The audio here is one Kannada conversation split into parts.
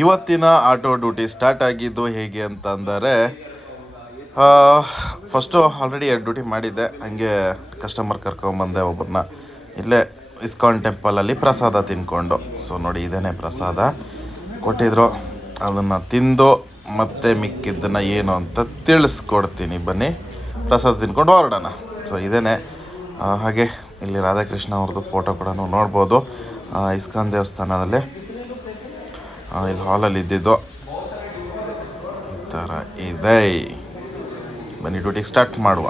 ಇವತ್ತಿನ ಆಟೋ ಡ್ಯೂಟಿ ಸ್ಟಾರ್ಟ್ ಆಗಿದ್ದು ಹೇಗೆ ಅಂತಂದರೆ ಫಸ್ಟು ಆಲ್ರೆಡಿ 2 ಡ್ಯೂಟಿ ಮಾಡಿದ್ದೆ. ಹಂಗೆ ಕಸ್ಟಮರ್ ಕರ್ಕೊಂಬಂದೆ ಒಬ್ಬರನ್ನ. ಇಲ್ಲೇ ಇಸ್ಕಾನ್ ಟೆಂಪಲಲ್ಲಿ ಪ್ರಸಾದ ತಿನ್ಕೊಂಡು. ಸೊ ನೋಡಿ, ಇದೇನೇ ಪ್ರಸಾದ ಕೊಟ್ಟಿದ್ರು. ಅದನ್ನು ತಿಂದು ಮತ್ತೆ ಮಿಕ್ಕಿದ್ದನ್ನು ಏನು ಅಂತ ತಿಳಿಸ್ಕೊಡ್ತೀನಿ. ಬನ್ನಿ ಪ್ರಸಾದ ತಿನ್ಕೊಂಡು ಹೊರಡೋಣ. ಸೊ ಇದೇನೆ. ಹಾಗೆ ಇಲ್ಲಿ ರಾಧಾಕೃಷ್ಣ ಅವ್ರದ್ದು ಫೋಟೋ ಕೂಡ ನೋಡ್ಬೋದು. ಇಸ್ಕಾನ್ ದೇವಸ್ಥಾನದಲ್ಲಿ ಇಲ್ಲಿ ಹಾಲಲ್ಲಿ ಇದ್ದಿದ್ದು ಈ ಥರ ಇದೆ. ಬನ್ನಿ ಡ್ಯೂಟಿಗೆ ಸ್ಟಾರ್ಟ್ ಮಾಡುವ.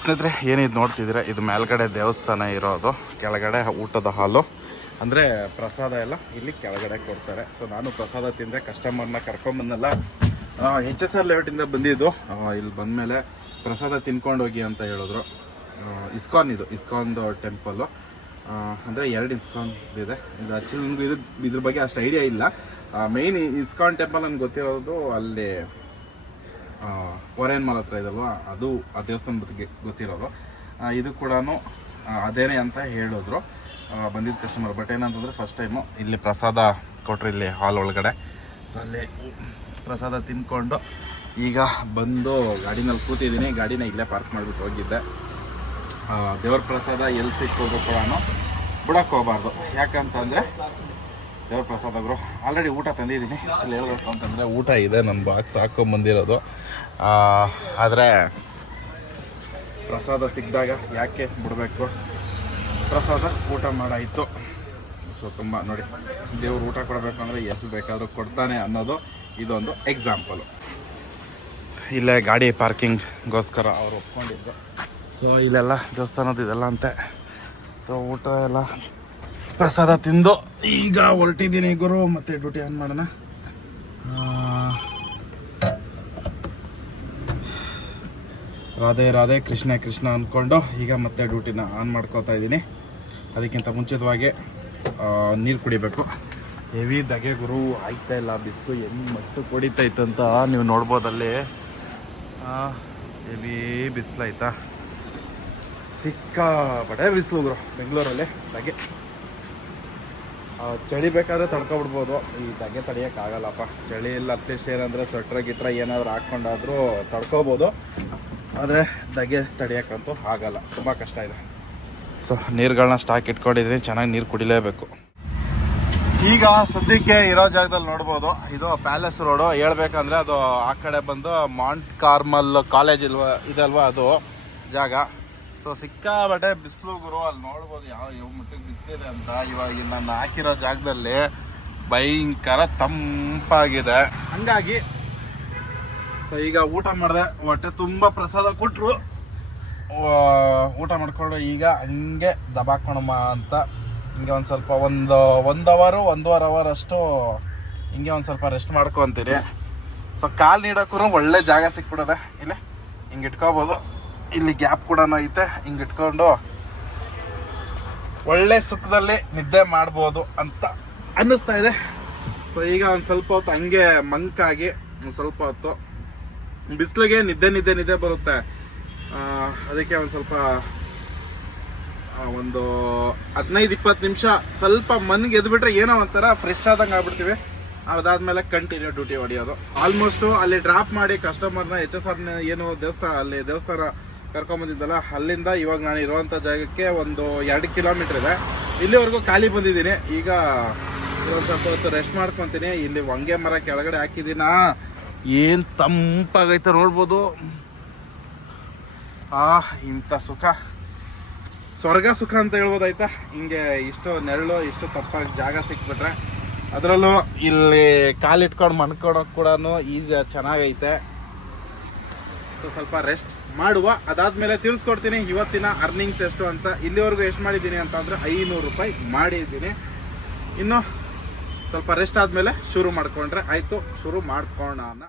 ಸ್ನೇಹಿತರೆ, ಏನಿದು ನೋಡ್ತಿದ್ದೀರಾ, ಇದು ಮೇಲ್ಗಡೆ ದೇವಸ್ಥಾನ ಇರೋದು, ಕೆಳಗಡೆ ಊಟದ ಹಾಲು. ಅಂದರೆ ಪ್ರಸಾದ ಎಲ್ಲ ಇಲ್ಲಿ ಕೆಳಗಡೆ ಕೊಡ್ತಾರೆ. ಸೊ ನಾನು ಪ್ರಸಾದ ತಿಂದರೆ ಕಸ್ಟಮರ್ನ ಕರ್ಕೊಂಬಂದಲ್ಲ, HSR ಲೇಔಟಿಂದ ಬಂದಿದ್ದು. ಇಲ್ಲಿ ಬಂದಮೇಲೆ ಪ್ರಸಾದ ತಿನ್ಕೊಂಡೋಗಿ ಅಂತ ಹೇಳಿದ್ರು. ಇದು ಇಸ್ಕಾನ್ದು ಟೆಂಪಲ್ಲು. ಅಂದರೆ 2 ಇಸ್ಕಾನ್ ಇದೆ. ಇದು ಆ್ಯಕ್ಚುಲಿ ನನಗೆ ಇದ್ರ ಬಗ್ಗೆ ಅಷ್ಟು ಐಡಿಯಾ ಇಲ್ಲ. ಮೇಯ್ನ್ ಇಸ್ಕಾನ್ ಟೆಂಪಲ್ ನನಗೆ ಗೊತ್ತಿರೋದು ಅಲ್ಲಿ ಒರೇನ್ ಮಾಲ್ ಹತ್ರ ಇದಲ್ವಾ, ಅದು ಆ ದೇವಸ್ಥಾನ ಬಗ್ಗೆ ಗೊತ್ತಿರೋದು. ಇದು ಕೂಡ ಅದೇನೇ ಅಂತ ಹೇಳಿದ್ರು ಬಂದಿದ್ದ ಕಸ್ಟಮರ್. ಬಟ್ ಏನಂತಂದರೆ ಫಸ್ಟ್ ಟೈಮು ಇಲ್ಲಿ ಪ್ರಸಾದ ಕೊಟ್ಟರು, ಇಲ್ಲಿ ಹಾಲ್ ಒಳಗಡೆ. ಸೊ ಅಲ್ಲಿ ಪ್ರಸಾದ ತಿಂದ್ಕೊಂಡು ಈಗ ಬಂದು ಗಾಡಿನಲ್ಲಿ ಕೂತಿದ್ದೀನಿ. ಗಾಡಿನ ಇಲ್ಲೇ ಪಾರ್ಕ್ ಮಾಡಿಬಿಟ್ಟು ಹೋಗಿದ್ದೆ. ದೇವ್ರ ಪ್ರಸಾದ ಎಲ್ಲಿ ಸಿಕ್ಕೋದು ಕೂಡ ಬಿಡೋಕ್ಕೆ ಹೋಗಬಾರ್ದು. ಯಾಕಂತಂದರೆ ದೇವ್ರ ಪ್ರಸಾದಗಳು ಆಲ್ರೆಡಿ ಊಟ ತಂದಿದ್ದೀನಿ. ಆ್ಯಕ್ಚುಲಿ ಹೇಳ್ಬೇಕು ಅಂತಂದರೆ ಊಟ ಇದೆ, ನನ್ನ ಬಾಕ್ಸ್ ಹಾಕ್ಕೊಂಬಂದಿರೋದು. ಆದರೆ ಪ್ರಸಾದ ಸಿಕ್ಕಿದಾಗ ಯಾಕೆ ಬಿಡಬೇಕು, ಪ್ರಸಾದ ಊಟ ಮಾಡಾಯಿತು. ಸೊ ತುಂಬ ನೋಡಿ, ದೇವ್ರು ಊಟ ಕೊಡಬೇಕು ಅಂದರೆ ಎಷ್ಟು ಬೇಕಾದರೂ ಕೊಡ್ತಾನೆ ಅನ್ನೋದು ಇದೊಂದು ಎಕ್ಸಾಂಪಲು. ಇಲ್ಲೇ ಗಾಡಿ ಪಾರ್ಕಿಂಗ್ಗೋಸ್ಕರ ಅವ್ರು ಒಪ್ಕೊಂಡಿದ್ದು. ಸೊ ಇಲ್ಲೆಲ್ಲ ದೇವಸ್ಥಾನದ ಇದೆಲ್ಲ ಅಂತೆ. ಸೊ ಊಟ ಎಲ್ಲ ಪ್ರಸಾದ ತಿಂದು ಈಗ ಹೊರಟಿದ್ದೀನಿ ಗುರು. ಮತ್ತೆ ಡ್ಯೂಟಿ ಆನ್ ಮಾಡೋಣ. ರಾಧೆ ರಾಧೆ ಕೃಷ್ಣ ಕೃಷ್ಣ ಅಂದ್ಕೊಂಡು ಈಗ ಮತ್ತೆ ಡ್ಯೂಟಿನ ಆನ್ ಮಾಡ್ಕೋತಾ ಇದ್ದೀನಿ. ಅದಕ್ಕಿಂತ ಮುಂಚಿತವಾಗಿ ನೀರು ಕುಡಿಬೇಕು. ಹೆವಿ ಧಗೆ ಗುರು, ಆಯ್ತಾ ಇಲ್ಲ. ಬಿಸಿಲು ಹೆಂಗೆ ಮಟ್ಟು ಕುಡಿತೈತಂತ ನೀವು ನೋಡ್ಬೋದಲ್ಲಿ. ಹೆವಿ ಬಿಸಿಲಾಯ್ತಾ, ಸಿಕ್ಕಾಪಟ್ಟೆ ಬಿಸಿಲು ಗುರು ಬೆಂಗಳೂರಲ್ಲಿ. ಧಗೆ ಚಳಿ ಬೇಕಾದ್ರೆ ತಡ್ಕೊಬಿಡ್ಬೋದು, ಈ ಧಗೆ ತಡೆಯೋಕ್ಕಾಗಲ್ಲಪ್ಪ. ಚಳಿ ಇಲ್ಲ, ಅಟ್ಲೀಸ್ಟ್ ಏನಂದರೆ ಸ್ವೆಟ್ರ್ ಗಿಟ್ರ ಏನಾದರೂ ಹಾಕ್ಕೊಂಡಾದರೂ ತಡ್ಕೋಬೋದು. ಆದರೆ ಧಗೆ ತಡೆಯೋಕ್ಕಂತೂ ಆಗಲ್ಲ, ತುಂಬ ಕಷ್ಟ ಇದೆ. ಸೊ ನೀರುಗಳನ್ನ ಸ್ಟಾಕ್ ಇಟ್ಕೊಂಡಿದ್ದೀನಿ, ಚೆನ್ನಾಗಿ ನೀರು ಕುಡಿಲೇಬೇಕು. ಈಗ ಸದ್ಯಕ್ಕೆ ಇರೋ ಜಾಗದಲ್ಲಿ ನೋಡ್ಬೋದು, ಇದು ಪ್ಯಾಲೇಸ್ ರೋಡು. ಹೇಳ್ಬೇಕಂದ್ರೆ ಅದು ಆ ಕಡೆ ಬಂದು ಮಾಂಟ್ ಕಾರ್ಮಲ್ ಕಾಲೇಜ್ ಇಲ್ವಾ ಇದಲ್ವಾ ಅದು ಜಾಗ. ಸೊ ಸಿಕ್ಕಾಬಟ್ಟೆ ಬಿಸಿಲು ಗುರು, ಅಲ್ಲಿ ನೋಡ್ಬೋದು ಯಾವ ಮಟ್ಟಿಗೆ ಬಿಸಿಲಿದೆ ಅಂತ. ಇವಾಗ ನಾನು ಹಾಕಿರೋ ಜಾಗದಲ್ಲಿ ಭಯಂಕರ ತಂಪಾಗಿದೆ. ಹಂಗಾಗಿ ಸೊ ಈಗ ಊಟ ಮಾಡಿದೆ, ಹೊಟ್ಟೆ ತುಂಬ ಪ್ರಸಾದ ಕೊಟ್ಟರು. ಊಟ ಮಾಡ್ಕೊಂಡು ಈಗ ಹಂಗೆ ದಬಾಕೋಣಮ್ಮ ಅಂತ ಹಿಂಗೆ ಒಂದು ಸ್ವಲ್ಪ ಒಂದು ಅವರ್ 1.5 ಅವರ್ ಅಷ್ಟು ಹಿಂಗೆ ಒಂದು ಸ್ವಲ್ಪ ರೆಸ್ಟ್ ಮಾಡ್ಕೊತೀನಿ. ಸೊ ಕಾಲು ನೀಡೋಕ್ಕೂ ಒಳ್ಳೆ ಜಾಗ ಸಿಕ್ಬಿಡೋದೆ. ಇಲ್ಲಿ ಹಿಂಗೆ ಇಟ್ಕೋಬೋದು, ಇಲ್ಲಿ ಗ್ಯಾಪ್ ಕೂಡ ಐತೆ. ಹಿಂಗೆ ಇಟ್ಕೊಂಡು ಒಳ್ಳೆ ಸುಖದಲ್ಲಿ ನಿದ್ದೆ ಮಾಡ್ಬೋದು ಅಂತ ಅನ್ನಿಸ್ತಾ ಇದೆ. ಸೊ ಈಗ ಒಂದು ಸ್ವಲ್ಪ ಹೊತ್ತು ಹಂಗೆ ಮಂಕಾಗಿ ಒಂದು ಸ್ವಲ್ಪ ಹೊತ್ತು ಬಿಸಿಲಿಗೆ ನಿದ್ದೆ ಬರುತ್ತೆ. ಅದಕ್ಕೆ ಒಂದು ಸ್ವಲ್ಪ ಒಂದು 15-20 ನಿಮಿಷ ಸ್ವಲ್ಪ ಮನ್ಗೆ ಎದ್ಬಿಟ್ರೆ ಏನೋ ಒಂಥರ ಫ್ರೆಶ್ ಆದಂಗೆ ಆಗ್ಬಿಡ್ತೀವಿ. ಅದಾದ್ಮೇಲೆ ಕಂಟಿನ್ಯೂ ಡ್ಯೂಟಿ ಹೊಡೆಯೋದು. ಆಲ್ಮೋಸ್ಟು ಅಲ್ಲಿ ಡ್ರಾಪ್ ಮಾಡಿ ಕಸ್ಟಮರ್ನ HSR ಏನು ದೇವಸ್ಥಾನ ಕರ್ಕೊಂಬಂದಿದ್ದಲ್ಲ, ಅಲ್ಲಿಂದ ಇವಾಗ ನಾನು ಇರುವಂಥ ಜಾಗಕ್ಕೆ ಒಂದು 2 ಕಿಲೋಮೀಟ್ರ್ ಇದೆ. ಇಲ್ಲಿವರೆಗೂ ಖಾಲಿ ಬಂದಿದ್ದೀನಿ. ಈಗ ಒಂದು ಸ್ವಲ್ಪ ಹೊತ್ತು ರೆಸ್ಟ್ ಮಾಡ್ಕೊತೀನಿ. ಇಲ್ಲಿ ಹೊಂಗೆ ಮರ ಕೆಳಗಡೆ ಹಾಕಿದ್ದೀನ, ಏನು ತಂಪಾಗೈತೆ ನೋಡ್ಬೋದು. ಇಂಥ ಸುಖ ಸ್ವರ್ಗ ಸುಖ ಅಂತ ಹೇಳ್ಬೋದಾಯ್ತಾ. ಹಿಂಗೆ ಇಷ್ಟು ನೆರಳು, ಇಷ್ಟು ತಪ್ಪಾಗಿ ಜಾಗ ಸಿಕ್ಬಿಟ್ರೆ, ಅದರಲ್ಲೂ ಇಲ್ಲಿ ಕಾಲಿಟ್ಕೊಂಡು ಮನ್ಕೊಳೋಕೆ ಕೂಡ ಈಸಿ, ಚೆನ್ನಾಗೈತೆ. ಸೊ ಸ್ವಲ್ಪ ರೆಸ್ಟ್ ಮಾಡುವ. ಅದಾದಮೇಲೆ ತಿಳಿಸ್ಕೊಡ್ತೀನಿ ಇವತ್ತಿನ ಅರ್ನಿಂಗ್ಸ್ ಎಷ್ಟು ಅಂತ. ಇಲ್ಲಿವರೆಗೂ ಎಷ್ಟು ಮಾಡಿದ್ದೀನಿ ಅಂತ ಅಂದರೆ 500 ರೂಪಾಯಿ ಮಾಡಿದ್ದೀನಿ. ಇನ್ನು ಸ್ವಲ್ಪ ರೆಸ್ಟ್ ಆದಮೇಲೆ ಶುರು ಮಾಡಿಕೊಂಡ್ರೆ ಆಯಿತು. ಶುರು ಮಾಡ್ಕೊಳ್ಳೋಣ.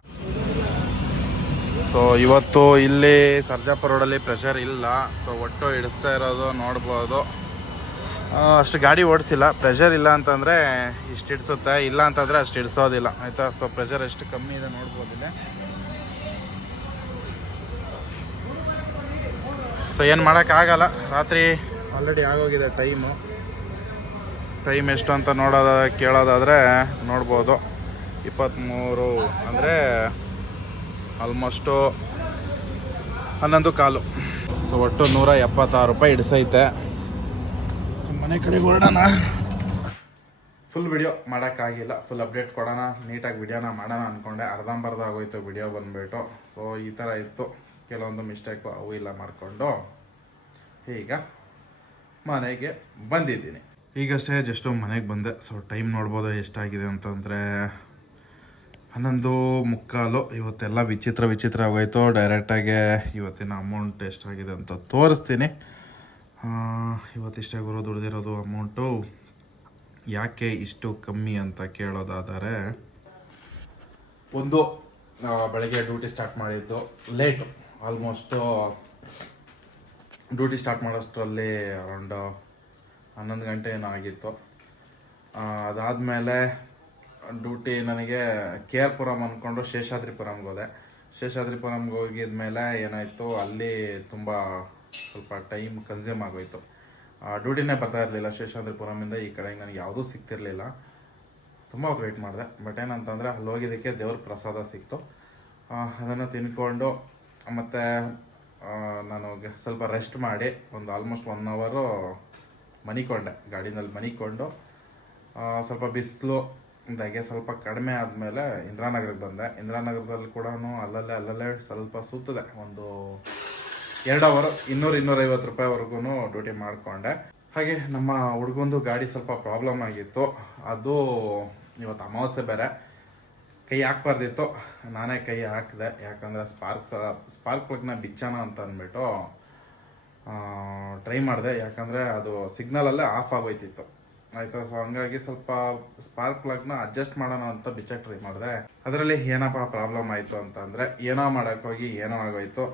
ಸೊ ಇವತ್ತು ಇಲ್ಲಿ ಸರ್ಜಾಪುರ ರೋಡಲ್ಲಿ ಪ್ರೆಷರ್ ಇಲ್ಲ. ಸೊ ಒಟ್ಟು ಹಿಡಿಸ್ತಾ ಇರೋದು ನೋಡ್ಬೋದು. ಅಷ್ಟು ಗಾಡಿ ಓಡಿಸಿಲ್ಲ. ಪ್ರೆಷರ್ ಇಲ್ಲ ಅಂತಂದರೆ ಇಷ್ಟು ಹಿಡಿಸುತ್ತೆ, ಇಲ್ಲ ಅಂತಂದರೆ ಅಷ್ಟು ಹಿಡಿಸೋದಿಲ್ಲ, ಆಯಿತಾ. ಸೊ ಪ್ರೆಷರ್ ಎಷ್ಟು ಕಮ್ಮಿ ಇದೆ ನೋಡ್ಬೋದು ಇಲ್ಲಿ. ಸೊ ಏನು ಮಾಡೋಕ್ಕಾಗಲ್ಲ, ರಾತ್ರಿ ಆಲ್ರೆಡಿ ಆಗೋಗಿದೆ ಟೈಮು. ಟೈಮ್ ಎಷ್ಟು ಅಂತ ಕೇಳೋದಾದರೆ ನೋಡ್ಬೋದು 23 ಅಂದರೆ ಆಲ್ಮೋಸ್ಟು 11:15. ಸೊ ಒಟ್ಟು 176 ರೂಪಾಯಿ ಹಿಡಿಸೈತೆ. ಮನೆ ಕಡೆಗೆ ಹೊರಡೋಣ. ಫುಲ್ ವಿಡಿಯೋ ಮಾಡೋಕ್ಕಾಗಿಲ್ಲ, ಫುಲ್ ಅಪ್ಡೇಟ್ ಕೊಡೋಣ, ನೀಟಾಗಿ ವಿಡಿಯೋನ ಮಾಡೋಣ ಅಂದ್ಕೊಂಡೆ. ಅರ್ಧಂಬರ್ಧ ಆಗೋಯ್ತು ವಿಡಿಯೋ ಬಂದುಬಿಟ್ಟು. ಸೊ ಈ ಥರ ಇತ್ತು, ಕೆಲವೊಂದು ಮಿಸ್ಟೇಕು ಅವು ಇಲ್ಲ ಮಾಡಿಕೊಂಡು ಈಗ ಮನೆಗೆ ಬಂದಿದ್ದೀನಿ. ಈಗಷ್ಟೇ ಜಸ್ಟು ಮನೆಗೆ ಬಂದೆ. ಸೊ ಟೈಮ್ ನೋಡ್ಬೋದು ಎಷ್ಟಾಗಿದೆ ಅಂತಂದರೆ 11:15. ಇವತ್ತೆಲ್ಲ ವಿಚಿತ್ರ ಆಗೋಯ್ತು. ಡೈರೆಕ್ಟಾಗಿ ಇವತ್ತಿನ ಅಮೌಂಟ್ ಎಷ್ಟಾಗಿದೆ ಅಂತ ತೋರಿಸ್ತೀನಿ. ಇವತ್ತಿಷ್ಟೇ ಗುರು ದುಡ್ದಿರೋದು ಅಮೌಂಟು. ಯಾಕೆ ಇಷ್ಟು ಕಮ್ಮಿ ಅಂತ ಕೇಳೋದಾದರೆ, ಒಂದು ಬೆಳಗ್ಗೆ ಡ್ಯೂಟಿ ಸ್ಟಾರ್ಟ್ ಮಾಡಿದ್ದು ಲೇಟು. ಆಲ್ಮೋಸ್ಟು ಡ್ಯೂಟಿ ಸ್ಟಾರ್ಟ್ ಮಾಡೋಷ್ಟರಲ್ಲಿ ಅರೌಂಡ್ 11 ಗಂಟೆ ಏನೋ ಆಗಿತ್ತು. ಅದಾದಮೇಲೆ ಡ್ಯೂಟಿ ನನಗೆ KR ಪುರಂ ಅಂದ್ಕೊಂಡು ಶೇಷಾದ್ರಿಪುರಂಗೆ ಹೋದೆ. ಶೇಷಾದ್ರಿಪುರಂಗೆ ಹೋಗಿದ್ಮೇಲೆ ಏನಾಯಿತು, ಅಲ್ಲಿ ತುಂಬ ಸ್ವಲ್ಪ ಟೈಮ್ ಕನ್ಸ್ಯೂಮ್ ಆಗೋಯಿತು. ಡ್ಯೂಟಿನೇ ಬರ್ತಾ ಇರಲಿಲ್ಲ. ಶೇಷಾದ್ರಿಪುರಮಿಂದ ಈ ಕಡೆ ನನಗೆ ಯಾವುದೂ ಸಿಗ್ತಿರಲಿಲ್ಲ. ತುಂಬ ವೆಯ್ಟ್ ಮಾಡಿದೆ. ಬಟ್ ಏನಂತಂದರೆ ಅಲ್ಲಿ ಹೋಗಿದ್ದಕ್ಕೆ ದೇವ್ರ ಪ್ರಸಾದ ಸಿಕ್ತು. ಅದನ್ನು ತಿನ್ಕೊಂಡು ಮತ್ತು ನಾನು ಸ್ವಲ್ಪ ರೆಸ್ಟ್ ಮಾಡಿ ಒಂದು ಆಲ್ಮೋಸ್ಟ್ 1 ಅವರು ಮನಿಕೊಂಡೆ. ಗಾಡಿನಲ್ಲಿ ಮನಿಕೊಂಡು ಸ್ವಲ್ಪ ಬಿಸಿಲು ದಾಗೆ ಸ್ವಲ್ಪ ಕಡಿಮೆ ಆದಮೇಲೆ ಇಂದಿರಾನಗರಕ್ಕೆ ಬಂದೆ. ಇಂದಿರಾನಗರದಲ್ಲಿ ಕೂಡ ಅಲ್ಲಲ್ಲೇ ಸ್ವಲ್ಪ ಸುತ್ತದೆ. ಒಂದು 2 ಅವರು 200-250 ರೂಪಾಯಿವರೆಗೂ ಡ್ಯೂಟಿ ಮಾಡಿಕೊಂಡೆ. ಹಾಗೆ ನಮ್ಮ ಹುಡುಗಂದು ಗಾಡಿ ಸ್ವಲ್ಪ ಪ್ರಾಬ್ಲಮ್ ಆಗಿತ್ತು. ಅದು ಇವತ್ತು ಅಮಾವಾಸ್ಯೆ ಬೇರೆ, ಕೈ ಹಾಕ್ಬಾರ್ದಿತ್ತು. ನಾನೇ ಕೈ ಹಾಕಿದೆ. ಯಾಕಂದರೆ ಸ್ಪಾರ್ಕ್ ಪ್ಲಗ್ನ ಬಿಚ್ಚೋಣ ಅಂತ ಅಂದ್ಬಿಟ್ಟು ಟ್ರೈ ಮಾಡಿದೆ. ಯಾಕಂದರೆ ಅದು ಸಿಗ್ನಲಲ್ಲೇ ಆಫ್ ಆಗೋಯ್ತಿತ್ತು, ಆಯಿತಾ. ಸೊ ಹಂಗಾಗಿ ಸ್ವಲ್ಪ ಸ್ಪಾರ್ಕ್ ಪ್ಲಗ್ನ ಅಡ್ಜಸ್ಟ್ ಮಾಡೋಣ ಅಂತ ಬಿಚ್ಚಕ್ಕೆ ಟ್ರೈ ಮಾಡಿದೆ. ಅದರಲ್ಲಿ ಏನಪ್ಪ ಪ್ರಾಬ್ಲಮ್ ಆಯಿತು ಅಂತಂದರೆ, ಏನೋ ಮಾಡೋಕ್ಕೋಗಿ ಏನೋ ಆಗೋಯ್ತು.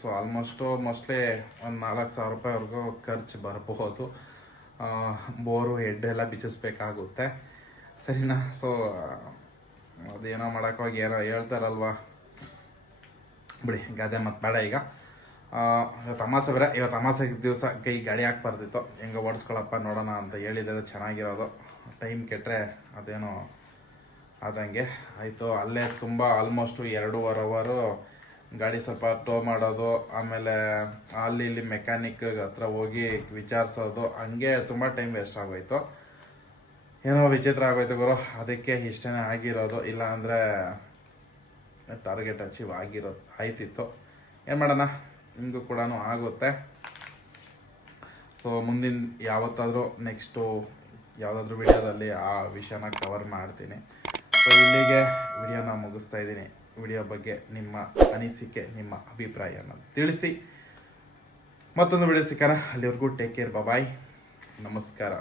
ಸೊ ಮೋಸ್ಟ್ಲಿ ಒಂದು 4,000 ರೂಪಾಯಿವರೆಗೂ ಖರ್ಚು ಬರಬಹುದು. ಬೋರು ಹೆಡ್ ಎಲ್ಲ ಬಿಚ್ಚಿಸ್ಬೇಕಾಗುತ್ತೆ, ಸರಿನಾ. ಸೊ ಅದೇನೋ ಮಾಡೋಕ್ಕೋಗಿ ಏನೋ ಹೇಳ್ತಾರಲ್ವ, ಬಿಡಿ ಗಾದೆ ಮತ್ತು ಬೇಡ. ಈಗ ಇವತ್ತು ಅಮಾಸೆ ಬೇರೆ. ಇವತ್ತು ಅಮಾಸೆ ದಿವಸ ಕೈ ಗಾಡಿ ಹಾಕ್ಬಾರ್ದಿತ್ತು. ಹೆಂಗೆ ಓಡಿಸ್ಕೊಳಪ್ಪ ನೋಡೋಣ ಅಂತ ಹೇಳಿದರೆ ಚೆನ್ನಾಗಿರೋದು. ಟೈಮ್ ಕೆಟ್ಟರೆ ಅದೇನೋ ಆದಂಗೆ ಆಯಿತು. ಅಲ್ಲೇ ತುಂಬ ಆಲ್ಮೋಸ್ಟು 2.5 ಅವರು ಗಾಡಿ ಸ್ವಲ್ಪ ಟೋ ಮಾಡೋದು, ಆಮೇಲೆ ಅಲ್ಲಿ ಮೆಕ್ಯಾನಿಕ್ ಹತ್ರ ಹೋಗಿ ವಿಚಾರಿಸೋದು, ಹಂಗೆ ತುಂಬ ಟೈಮ್ ವೇಸ್ಟ್ ಆಗೋಯ್ತು. ಏನೋ ವಿಚಿತ್ರ ಆಗೋಯ್ತು ಗುರು. ಅದಕ್ಕೆ ಇಷ್ಟೇ ಆಗಿರೋದು. ಇಲ್ಲ ಅಂದರೆ ಟಾರ್ಗೆಟ್ ಅಚೀವ್ ಆಯ್ತಿತ್ತು. ಏನು ಮಾಡೋಣ, ನಿಮಗೂ ಕೂಡ ಆಗುತ್ತೆ. ಸೊ ಮುಂದಿನ ಯಾವತ್ತಾದರೂ ನೆಕ್ಸ್ಟು ಯಾವುದಾದ್ರೂ ವಿಡಿಯೋದಲ್ಲಿ ಆ ವಿಷಯನ ಕವರ್ ಮಾಡ್ತೀನಿ. ಸೊ ಇಲ್ಲಿಗೆ ವಿಡಿಯೋನ ಮುಗಿಸ್ತಾ ಇದ್ದೀನಿ. ವಿಡಿಯೋ ಬಗ್ಗೆ ನಿಮ್ಮ ಅನಿಸಿಕೆ, ನಿಮ್ಮ ಅಭಿಪ್ರಾಯನ ತಿಳಿಸಿ. ಮತ್ತೊಂದು ವಿಡಿಯೋ ಸಿಕ್ಕೋಣ. ಅಲ್ಲಿವರೆಗೂ ಟೇಕ್ ಕೇರ್, ಬಾಯ್, ನಮಸ್ಕಾರ.